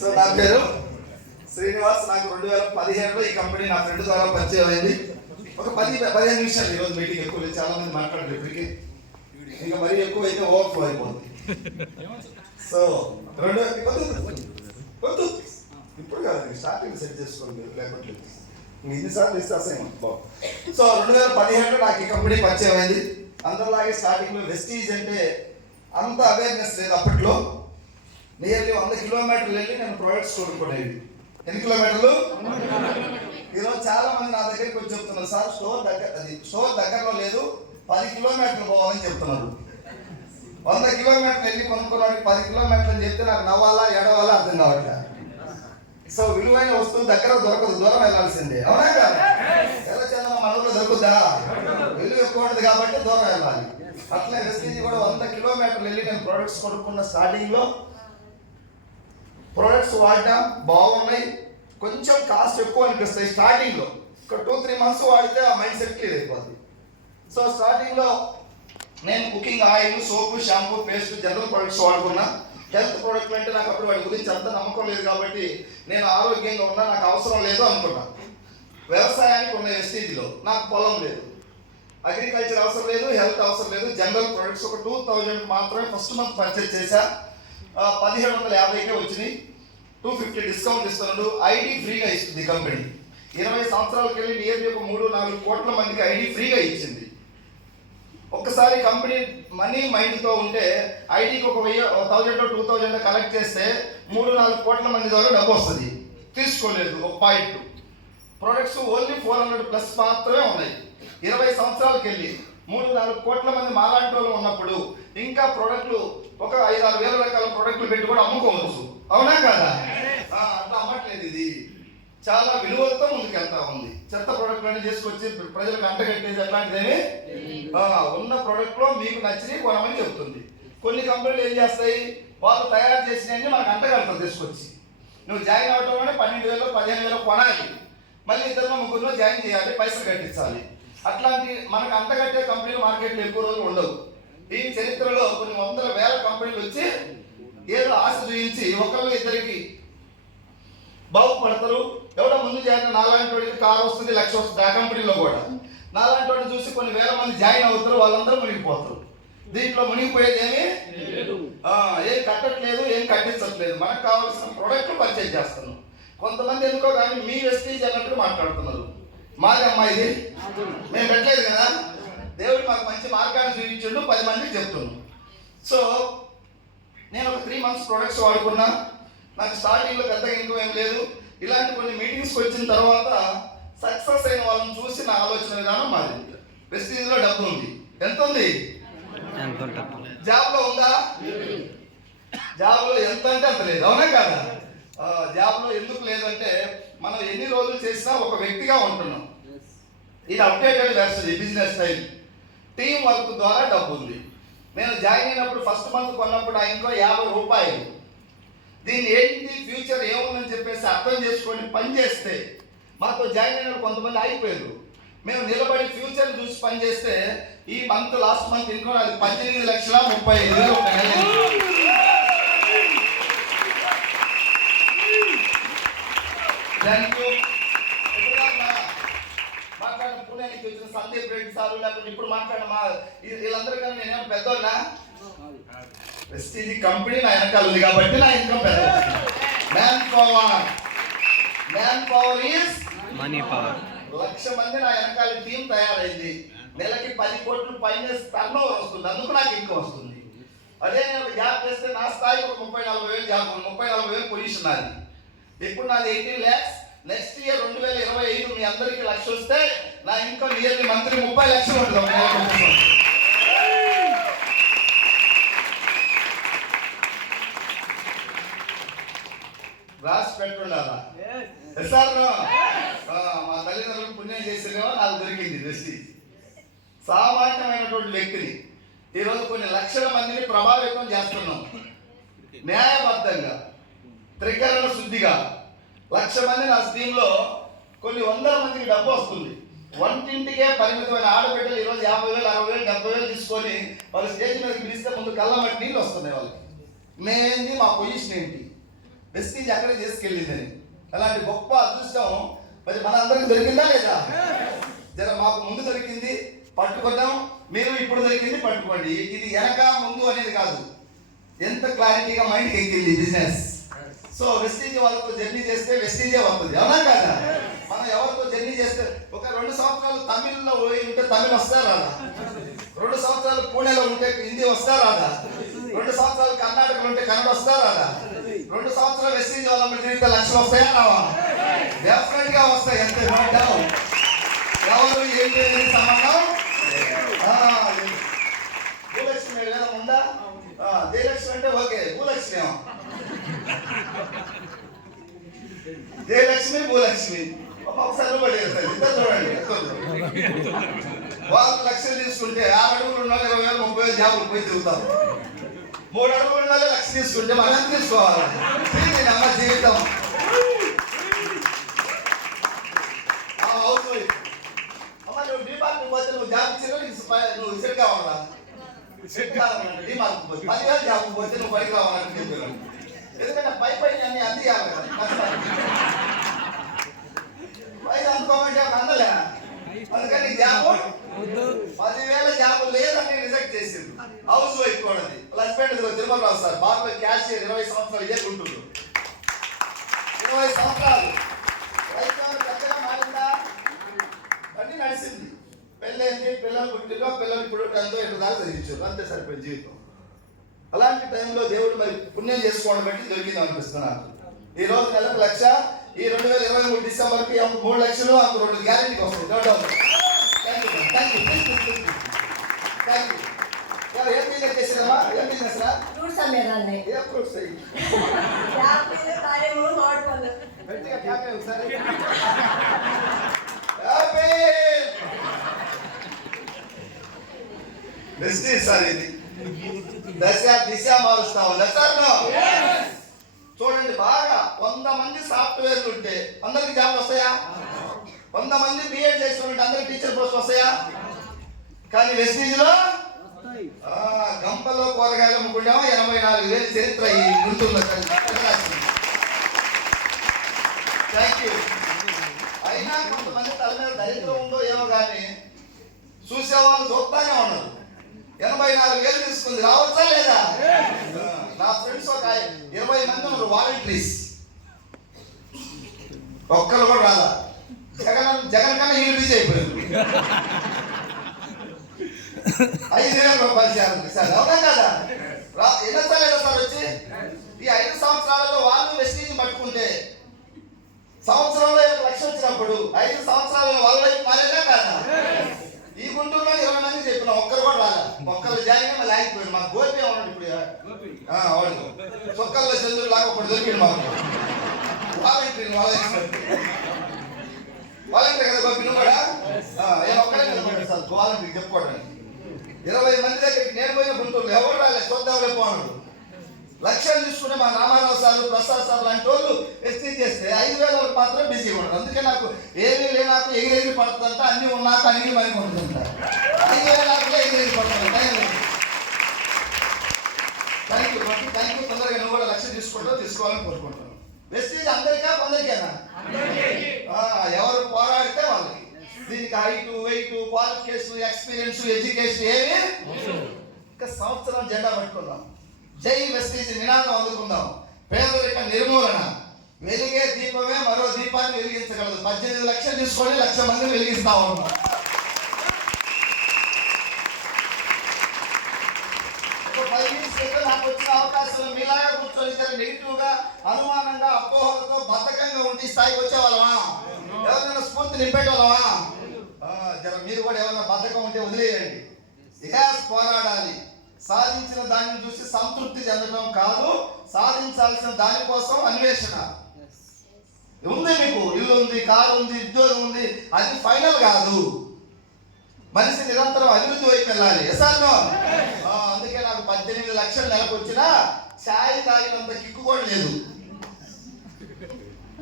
So నా పేరు శ్రీనివాస్. నాకు 2017లో ఈ కంపెనీ నా ఫ్రెండ్ ద్వారా పరిచయం అయింది. ఒక 10-15 నిమిషాలు ఈరోజు మీటింగ్ ఎక్కువ లేదు, చాలా మంది మాట్లాడారు. ఇప్పటికి ఇంకా మరీ ఎక్కువ అయితే ఓవర్ఫ్లో అయిపోతుంది. సో ఇప్పుడు కాదు, స్టార్టింగ్ సెట్ చేసుకోండి, లేకపోతే ఇన్నిసార్లు ఇస్తే అసైన్మెంట్ బాగు. సో 2017లో నాకు ఈ కంపెనీ పరిచయం అయింది. అందరిలాగే స్టార్టింగ్లో వెస్టీజ్ అంటే అంత అవేర్నెస్ లేదు అప్పట్లో. నియర్లీ 100 కిలోమీటర్లు వెళ్ళి నేను ప్రొడక్ట్స్ కొనుక్కునేది. ఎన్ని కిలోమీటర్లు? ఈరోజు చాలా మంది నా దగ్గరికి వచ్చి చెప్తున్నారు, సార్ స్టోర్ దగ్గరలో లేదు, 10 కిలోమీటర్లు పోవాలని చెప్తున్నారు. 100 కిలోమీటర్లు వెళ్ళి కొనుక్కోవడానికి 10 కిలోమీటర్లు అని చెప్తే నాకు నవ్వాలా ఎడవాలా అర్థం కావట్లేదు. సో విలువైన వస్తువు దగ్గర దొరకదు, దూరం వెళ్ళాల్సిందే, అవునా కదా? ఎలా చందమా మన ఊళ్ళో దొరుకుద్దా? విలువ ఎక్కువ ఉంటుంది కాబట్టి దూరం వెళ్ళాలి. అట్లే వెస్టీజ్ కూడా 100 కిలోమీటర్లు వెళ్ళి నేను ప్రొడక్ట్స్ కొనుక్కున్న. స్టార్టింగ్లో ప్రొడక్ట్స్ వాడటం బాగున్నాయి, కొంచెం కాస్ట్ ఎక్కువ అనిపిస్తాయి స్టార్టింగ్లో. ఒక 2-3 మంత్స్ వాడితే ఆ మైండ్ సెట్ క్లియర్ అయిపోద్ది. సో స్టార్టింగ్లో నేను cooking oil, soap, shampoo, paste, general products వాడుకున్నా. హెల్త్ ప్రొడక్ట్లు అంటే నాకు అప్పుడు వాటి గురించి అంత నమ్మకం లేదు కాబట్టి నేను ఆరోగ్యంగా ఉన్నా, నాకు అవసరం లేదు అనుకున్నా. వ్యవసాయానికి ఉన్న వెస్టీజ్లో నాకు పొలం లేదు, అగ్రికల్చర్ అవసరం లేదు, హెల్త్ అవసరం లేదు. జనరల్ ప్రొడక్ట్స్ ఒక 2000 మాత్రమే ఫస్ట్ మంత్ పర్చేజ్ చేశా. 1750కే వచ్చినాయి. 250 డిస్కౌంట్ ఇస్తున్నాడు. ఐడి ఫ్రీగా ఇస్తుంది కంపెనీ. 20 సంవత్సరాలకి వెళ్ళి నియర్లీ ఒక 3-4 కోట్ల మందికి ఐడి ఫ్రీగా ఇచ్చింది. ఒక్కసారి కంపెనీ మనీ మైండ్తో ఉంటే ఐడికి ఒక 1000-2000 కలెక్ట్ చేస్తే 3-4 కోట్ల మంది ద్వారా డబ్బు వస్తుంది. తీసుకోలేదు ఒక పాయింట్. ప్రొడక్ట్స్ ఓన్లీ 400+ మాత్రమే ఉన్నాయి. 20 సంవత్సరాలకి వెళ్ళి 3-4 కోట్ల మంది మాలాంటి వాళ్ళు ఉన్నప్పుడు ఇంకా ప్రొడక్ట్లు ఒక 5-6 వేల రకాల ప్రొడక్ట్లు పెట్టి కూడా అమ్ముకోవచ్చు, అవునా కదా? అట్లా అమ్మట్లేదు. ఇది చాలా విలువలతో ముందుకెళ్తా ఉంది. చెత్త ప్రొడక్ట్లన్నీ చేసుకొచ్చి ప్రజలకు అంటగట్టేది అట్లాంటిదేమి ఉన్న ప్రొడక్ట్లో మీకు నచ్చినవి కొనమని చెప్తుంది. కొన్ని కంపెనీలు ఏం చేస్తాయి, వాళ్ళు తయారు చేసినవన్నీ మనకు అంటగడతారు తీసుకొచ్చి. నువ్వు జాయిన్ అవ్వటం అంటే 12,000-15,000 కొనాలి, మళ్ళీ 2-3 జాయిన్ చేయాలి, పైసలు కట్టించాలి. అట్లాంటి మనకు అంటగట్టే కంపెనీలు మార్కెట్లో ఎక్కువ రోజులు ఉండవు. ఈ చరిత్రలో కొన్ని 100,000 కంపెనీలు వచ్చి ఏదో ఆశ చూపించి ఒకరికి బాగుపడతారు. ఎవడో ముందు జాయిన్ నాలాంటి వాడికి కారు వస్తుంది, 1,00,000 వస్తుంది. ఆ కంపెనీలో కూడా నాలాంటి వాడిని చూసి కొన్ని వేల మంది జాయిన్ అవుతారు, వాళ్ళందరూ మునిగిపోతారు. దీంట్లో మునిగిపోయేది ఏం కట్టట్లేదు, ఏం కట్టించట్లేదు. మనకు కావాల్సిన ప్రోడక్ట్లు పర్చేజ్ చేస్తున్నాం. కొంతమంది ఎందుకో కానీ మీ వెస్టీజ్ అన్నట్టు మాట్లాడుతున్నారు. మాది అమ్మాయిది, మేము పెట్టలేదు కదా, దేవుడు మాకు మంచి మార్గాన్ని చూపించిండు, 10 మందికి చెప్తున్నాం. సో నేను ఒక 3 మంత్స్ ప్రొడక్ట్స్ వాడుకున్నా. నాకు స్టార్టింగ్లో పెద్దగా ఇన్కమ్ ఏం లేదు. ఇలాంటి కొన్ని మీటింగ్స్కి వచ్చిన తర్వాత సక్సెస్ అయిన వాళ్ళని చూసి నా ఆలోచన విధానం మారింది. వెస్టీజ్లో డబ్బు ఉంది. ఎంత ఉంది? జాబ్లో ఉందా? జాబ్లో ఎంత అంటే అంత లేదు, అవునా కాదా? జాబ్లో ఎందుకు లేదంటే మనం ఎన్ని రోజులు చేసినా ఒక వ్యక్తిగా ఉంటున్నాం. ఇది అప్డేటెడ్ వెర్షన్, ఈ బిజినెస్ స్టైల్. టీం వర్క్ ద్వారా డబ్బు ఉంది. నేను జాయిన్ అయినప్పుడు ఫస్ట్ మంత్ కొన్నప్పుడు ఆ ఇంకో 50 రూపాయలు. దీన్ని ఏంటి ఫ్యూచర్ ఏముందని చెప్పేసి అర్థం చేసుకొని పని చేస్తే మాతో జాయిన్ అయిన కొంతమంది అయిపోయారు. మేము నిలబడి ఫ్యూచర్ చూసి పని చేస్తే ఈ మంత్ లాస్ట్ మంత్ ఇన్కమ్ అది 18,35,000 ఒక నెల. మాట్లాడిన పూణే నుంచి వచ్చిన సందీప్ రెడ్డి సార్, లేకపోతే ఇప్పుడు మాట్లాడిన వీళ్ళందరికన్నా నేనేమో పెద్దోళ్ళా? వెస్టీజ్ కంపెనీ నా వెనకాల ఉంది కాబట్టి నా ఇన్కమ్ పెద్ద. Man power is money power. 1,00,000 మంది నా వెనకాల టీం తయారైంది. నెలకి 10 కోట్లు పైన టర్నోవర్ వస్తుంది, అందుకు నాకు ఇన్కమ్ వస్తుంది. అదే నేను జాబ్ చేస్తే నా స్థాయికి ఒక 30-40 జాబ్, 30-40 పొజిషన్ నాది. ఇప్పుడు నాది 18 lakhs. నెక్స్ట్ ఇయర్ 2025 మీ అందరికి 1,00,000 వస్తే నా ఇన్కమ్ ఇయర్లీ మంత్లీ 30 లక్షలు ఉంటుంది. రాసి పెట్టుండాలా సార్? మా తల్లిదండ్రులు పుణ్యం చేసేమో నాకు దొరికింది వెస్టీజ్. సామాన్యమైనటువంటి వ్యక్తిని ఈరోజు కొన్ని లక్షల మందిని ప్రభావితం చేస్తున్నాం. న్యాయబద్ధంగా, త్రికరణ శుద్ధిగా 1,00,000 మంది నా స్కీమ్లో కొన్ని 100 మందికి డబ్బు వస్తుంది. వంటింటికే పరిమితమైన ఆడబిడ్డలు ఈరోజు 50,000, 60,000, 70,000 తీసుకొని వాళ్ళు స్టేజ్ మీదకి పిలిస్తే ముందు కళ్ళమట్టి నీళ్ళు వస్తున్నాయి వాళ్ళకి. మేమేంది, మా పొజిషన్ ఏంటి, వెస్టీజ్ అక్కడే తీసుకెళ్ళిందని. అలాంటి గొప్ప అదృష్టం మరి మన అందరికి దొరికిందా లేదా? జర మాకు ముందు దొరికింది, పట్టుకుంటాం. మీరు ఇప్పుడు దొరికింది, పట్టుకోండి. ఇది వెనక ముందు అనేది కాదు, ఎంత క్లారిటీగా మైండ్కి ఎక్కింది బిజినెస్. సో వెస్టీజ్ వాళ్ళతో జర్నీ చేస్తే వెస్టీజే వస్తుంది, అవునా కదా? మనం ఎవరితో జర్నీ చేస్తే ఒక 2 సంవత్సరాలు తమిళ్లో పోయి ఉంటే తమిళ్ వస్తారా రాదా? 2 సంవత్సరాలు పూణేలో ఉంటే హిందీ వస్తారా రాదా? 2 సంవత్సరాలు కర్ణాటకలో ఉంటే కన్నడ వస్తారా రాదా? 2 సంవత్సరాలు వెస్టీజ్ వాళ్ళ మీద తిరిగితే లక్షలు వస్తాయా రావా? డెఫినెట్ గా వస్తాయి, ఎంత ఎవరు ఏంటి అనేది సంబంధం. భూలక్ష్మి ఏదైనా ఉందా? జయలక్ష్మి అంటే ఓకే, భూలక్ష్మి ఏమో, జయలక్ష్మి భూలక్ష్మి ఒకసారి పడేస్తారు. ఇద్దరు చూడండి, వాళ్ళు లక్షలు తీసుకుంటే 6 అడుగులు ఉన్న 20,000 30,000 జాబులు పోయి తిరుగుతారు. 3 అడుగులు ఉన్న 1,00,000 తీసుకుంటే మనం ఎంత తీసుకోవాలి? అమ్మ జీవితం. హౌస్ వైఫ్ అమ్మ, నువ్వు డిమార్ట్ పోతే నువ్వు జాబ్ ఇచ్చినా నువ్వు సెట్ కావాలా? సెట్ కావాలంటే డిమార్ట్ పోతే 10,000 జాబ్ పోతే నువ్వు పైకి రావాలంటే చెప్పాను. ఎందుకంటే పై అన్ని అందియాలి కదా, పైన అందుకోమంటే అందలే. అందుకని జాబు 10,000 జాబు లేదని రిజెక్ట్ చేసింది. హౌస్ వైఫ్ కూడా హస్బెండ్ తిరుమల రావు సార్, బాగా క్యాషియర్ 20 సంవత్సరాలు ఇదే గుంటూరు, 20 సంవత్సరాలు. పెద్దగా మారిందా? అన్నీ నడిచింది. పెళ్ళైంది, పిల్లలు పుట్టిలో, పిల్లలు ఇప్పుడు 10th ఇంటర్ దాకా చదివించారు, అంతే సరిపోయింది జీవితం. అలాంటి టైంలో దేవుడు మరి పుణ్యం చేసుకోవడం బట్టి దొరికింది అనిపిస్తుంది నాకు. ఈ రోజు నెలకు 1,00,000, ఈ 2023 డిసెంబర్కి 3 లక్షలు, అంత 2 గ్యారెంటీకి వస్తుంది. ఏం బిజినెస్ చేసినమ్మా? ఏం బిజినెస్ రా? ఫ్రూట్స్ అమ్మేదాన్ని. ఏ ఫ్రూట్స్? గట్టిగా క్యాప్ ఒకసారి. బెస్ట్ సార్ ఇది. దిశ మారుస్తా ఉందా సార్? చూడండి బాగా, 100 మంది సాఫ్ట్వేర్లు ఉంటే అందరికి జాబ్లు వస్తాయా? 100 మంది బిఎడ్ చేసి ఉంటే అందరికి టీచర్ పోస్ట్ వస్తాయా? కానీ వెస్టీజ్ లో గంపలో కూరగాయలు అమ్ముకుంటామో 84,000 చరిత్ర ఈ గుంటూరులో. Thank you. అయినా కొంతమంది తల మీద దరిద్రం ఉందో ఏమో కానీ చూసేవాళ్ళు చూస్తానే ఉన్నారు. 84,000 తీసుకుంది, రావచ్చా లేదా? నా ఫ్రెండ్స్ ఒక 20 మంది ఉన్నారు వాలంటీర్స్, ఒక్కరు కూడా రాదా? జగన్ కన్నా వీళ్ళు బిజీ అయిపోయారు. 5,000 రూపాయలు సార్, అవునా కదా? ఎన్నొచ్చా లేదా సార్ వచ్చి? ఈ 5 సంవత్సరాలలో వాళ్ళు వెస్టీజ్ పట్టుకుంటే సంవత్సరంలో 1,00,000 వచ్చినప్పుడు 5 సంవత్సరాలలో వాళ్ళ వైపు మారేదా కాదా? ఈ గుంటూరులో 20 మంది చెప్పిన, ఒక్కరు కూడా రాదా? ఒక్కరు జాయిన్ మళ్ళీ ఆగిపోయాడు. మాకు గోపి ఉన్నాడు ఇప్పుడు, వాడు చొక్కల్లో చంద్రుడు లాగా ఒకటి దొరికింది మాకు. వాలంటీర్ కదా గోపి, నువ్వు కూడా నేను ఒక్కడే నిలబడ్డాడు సార్ వాలంటీర్ చెప్పుకోవడానికి. 20 మంది దగ్గరికి నేను పోయిన గుంటూరులో ఎవరు రాలేదు, చూద్దాం రేపు అన్నాడు. 1,00,000 తీసుకుంటే మా రామారావు సార్, ప్రసాద్ సార్ లాంటి వాళ్ళు ఎస్టీజ్ చేస్తే 5,000 మాత్రం బిజీగా ఉండదు. అందుకే నాకు ఏమీ లేనాకు ఎగిరెగిరి పడుతుందంట, అన్ని ఉన్నాక అన్ని మనకి ఉంటుందంట. 5,000 ఎగిరెగిరి పడుతుంది. Thank you. తొందరగా నువ్వు కూడా 1,00,000 తీసుకోవాలని కోరుకుంటాను. వెస్టీజ్ అందరికా కొందరికేనా? ఎవరు పోరాడితే వాళ్ళకి. దీనికి height, weight, qualification, experience, education ఏమి. ఇంకా సంవత్సరం జెండా పట్టుకుందాం, జై వెస్టీజ్ నినాదం అందుకుందాం. పేదరిక నిర్మూలన. వెలిగే దీపమే మరో దీపాన్ని వెలిగించగలదు. 18 లక్షలు తీసుకొని 1,00,000 మందిని వెలిగిస్తా ఉన్నాం. ఒక 5 minutes క్రితం నాకు వచ్చిన అవకాశం మీలాగా కూర్చొని నెగిటివ్ గా, అనుమానంగా, అపోహలతో, బద్ధకంగా ఉంటే స్థాయికి వచ్చేవాళ్ళమా? ఎవరైనా స్ఫూర్తి నింపేటోళ్ళమా? జర మీరు కూడా ఎవరైనా బద్ధకం ఉంటే వదిలేయండి. పోరాడాలి. సాధించిన దానిని చూసి సంతృప్తి చెందడం కాదు, సాధించాల్సిన దానికోసం అన్వేషణ. ఉంది, మీకు ఇల్లు ఉంది, కారు ఉంది, ఉద్యోగం ఉంది, అది ఫైనల్ కాదు. మనిషి నిరంతరం అభివృద్ధి వైపు వెళ్ళాలి. అందుకే నాకు 18 లక్షలు నెలకు వచ్చినా ఛాయ్ తాగినంత కిక్కు కూడా లేదు.